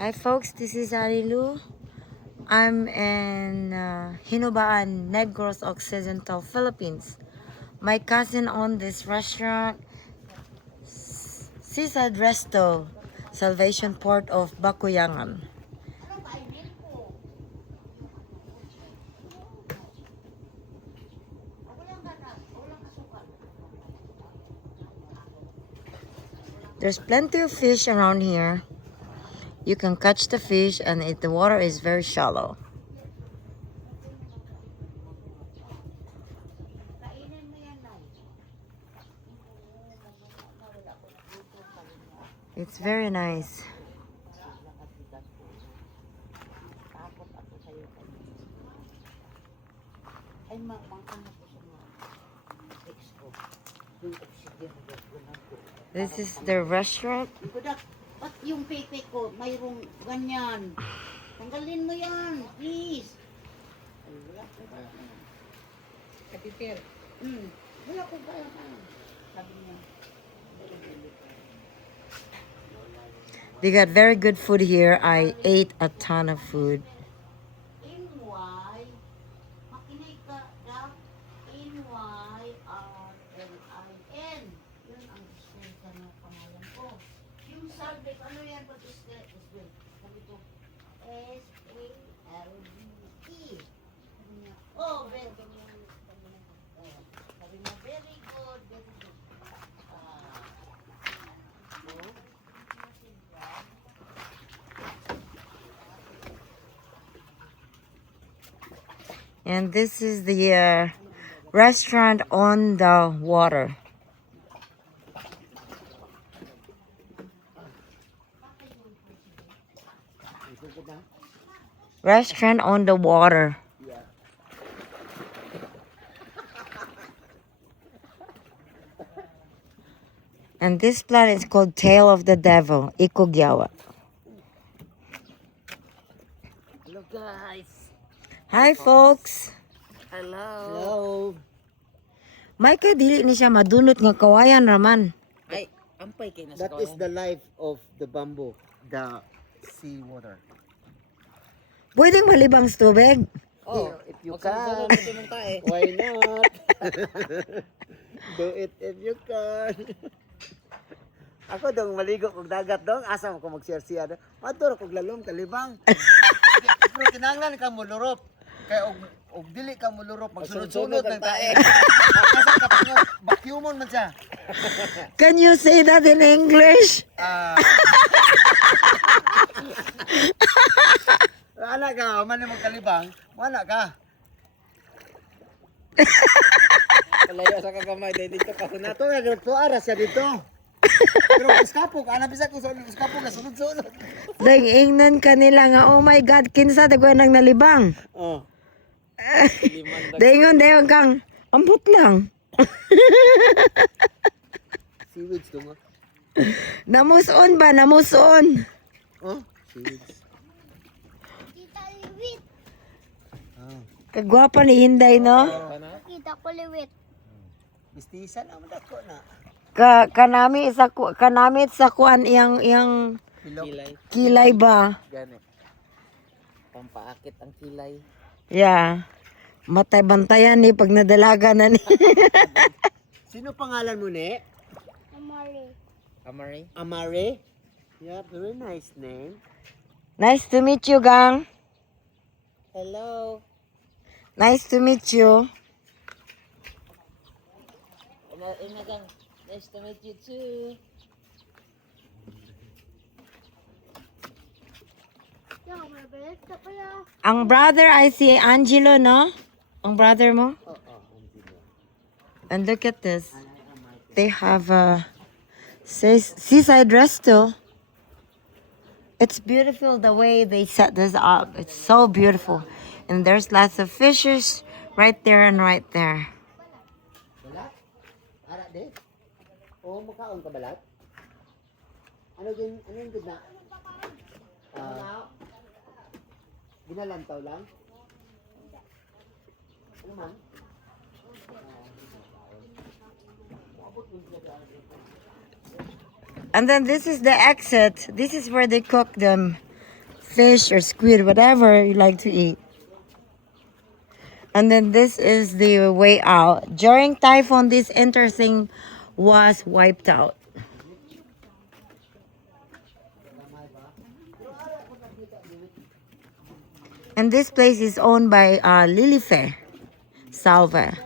Hi folks, this is Arilu. I'm in Hinubaan, Negros Occidental, Philippines. My cousin owned this restaurant, Seaside Resto, Salvation Port of Bakuyangan. There's plenty of fish around here. You can catch the fish and the water is very shallow. It's very nice. This is the restaurant. Ba't yung pepe ko, mayroong ganyan? Tanggalin mo yan, please. Ay, wala ko kaya na. Kapipir. Wala ko kaya na. Sabi niya. They got very good food here. I ate a ton of food. NY, makinay ka daw, NYRLIN. Yun ang spell ka ng pangalan ko. Yung subject, ano yan? What is the spell? Sabi ko, S-A-L-B-E. Sabi niya, oh, very good. Sabi niya, very good, very good. And this is the restaurant on the water. Restaurant on the water. And this plant is called Tail of the Devil, Ikogyawa. Hello, guys. Hi folks. Hello. May kay dili ni siya madunot nga kawayan raman. Ay, ampay kayo na That is the life of the bamboo, the sea water. Pwedeng malibang sa tubig. Oh, if you can, why not? Do it if you can. Ako dong maligo kog dagat dong, asa mo ko mag-share-share. Maduro kog lalom kalibang. Pero kinahanglan ka mo lurop. Kay og dili ka mo lurop, magsunod-sunod ng tae. Asa ka pa vacuumon man siya. Can you say that in English? Anak ka, man mo kalibang, wala ka. Kalayo sa kagamay, dito ka na. Ito nga, nagtuara siya dito. Pero iskapok, anak bisa ko sa iskapok na sunod-sunod. Dahil ingnan kanila nga, oh my God, kinsa dagwa nang nalibang. Oh. Daingon kang, ambot lang. Seaweeds dong. Namuson ba? Namuson. Oh, seaweeds. Kagwapa ni Hinday, no? Kita ko liwit. Mistisa na dako na. Kanamit sa kuan iyang kilay ba? Gani. Pampaakit ang kilay. Yeah. Matay bantayan ni pag nadalaga na ni. Sino pangalan mo ni? Amari. Amari? Amare? Yeah, very nice name. Nice to meet you, gang. Hello. Nice to meet you. Inagang, nice to meet you too. Yo, may balik ka pala. Ang brother I see Angelo, no? Ang brother mo? And look at this. They have a seaside resto. It's beautiful the way they set this up. It's so beautiful. And there's lots of fishes right there and right there. Balat? Ara de? O makaon ka balat? Ano yung gina? Ginalantaw lang? Ano man? And then this is the exit. This is where they cook them. fish or squid, whatever you like to eat. And then this is the way out. During typhoon, this entire thing was wiped out. And this place is owned by Lilife Salve.